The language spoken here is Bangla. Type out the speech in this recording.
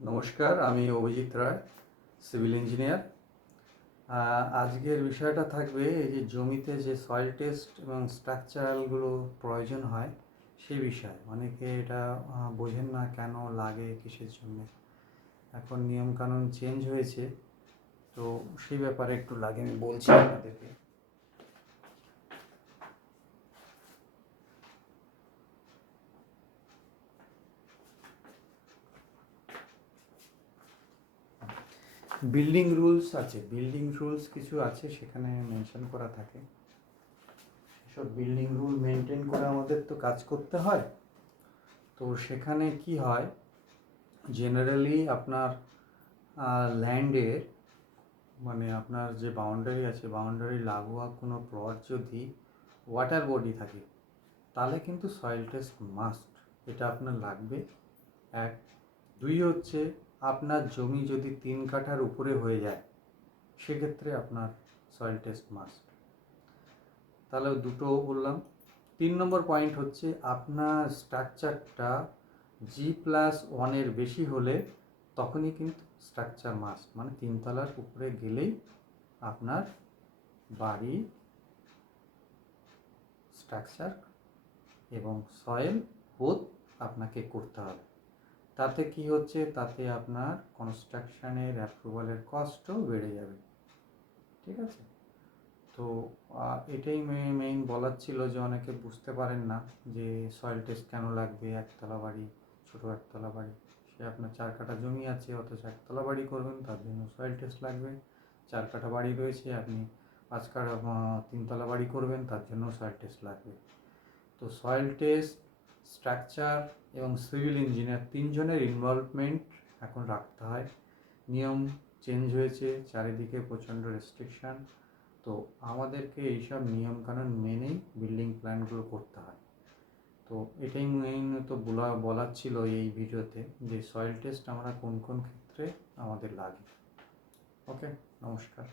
নমস্কার, আমি অভিজিৎ রায়, সিভিল ইঞ্জিনিয়ার। আজকের বিষয়টা থাকবে এই যে জমিতে যে সয়েল টেস্ট এবং স্ট্রাকচারালগুলো প্রয়োজন হয় সেই বিষয়ে। অনেকে এটা বোঝেন না কেন লাগে, কিসের জন্য। এখন নিয়মকানুন চেঞ্জ হয়েছে, তো সেই ব্যাপারে একটু লাগে, আমি বলছি আপনাদেরকে। বিল্ডিং রুলস আছে, বিল্ডিং রুলস কিছু আছে, সেখানে মেনশন করা থাকে। সব বিল্ডিং রুল মেনটেন করে আমাদের তো কাজ করতে হয়। তো সেখানে কি হয়, জেনারেলি আপনার ল্যান্ডের মানে আপনার যে বাউন্ডারি আছে, বাউন্ডারি লাগোয়া কোনো প্লট যদি ওয়াটার বডি থাকে, তাহলে কিন্তু সয়েল টেস্ট মাস্ট, এটা আপনার লাগবে। এক, দুই হচ্ছে আপনার জমি যদি 3 কাঠার উপরে হয়ে যায়, সেক্ষেত্রে আপনার সয়েল টেস্ট মাস্ট। তাহলে দুটো বললাম। 3 নম্বর পয়েন্ট হচ্ছে আপনার স্ট্রাকচারটা G+1 বেশি হলে তখনই কিন্তু স্ট্রাকচার মাস্ট, মানে 3 তলার উপরে গেলেই আপনার বাড়ি, স্ট্রাকচার এবং সয়েল বোথ আপনাকে করতে হবে। তাতে কি হচ্ছে, তাতে আপনার কনস্ট্রাকশানের অ্যাপ্রুভালের কস্টও বেড়ে যাবে। ঠিক আছে? তো এটাই মেইন বলার ছিল, যে অনেকে বুঝতে পারেন না যে সয়েল টেস্ট কেন লাগবে। একতলা বাড়ি, ছোটো একতলা বাড়ি, সে আপনার 4 কাঠা জমি আছে, অথচ একতলা বাড়ি করবেন, তার জন্য সয়েল টেস্ট লাগবে। 4 কাঠা বাড়ি রয়েছে, আপনি 5 কাঠা 3 তলা বাড়ি করবেন, তার জন্য সয়েল টেস্ট লাগবে। তো সয়েল টেস্ট, স্ট্রাকচার এবং সিভিল ইঞ্জিনিয়ার 3 জনের ইনভলভমেন্ট এখন রাখতে হয়। নিয়ম চেঞ্জ হয়েছে, চারিদিকে প্রচণ্ড রেস্ট্রিকশান। তো আমাদেরকে এইসব নিয়মকানুন মেনেই বিল্ডিং প্ল্যানগুলো করতে হয়। তো এটাই মেইনত বলার ছিল এই ভিডিওতে, যে সয়েল টেস্ট আমরা কোন কোন ক্ষেত্রে আমাদের লাগে। ওকে, নমস্কার।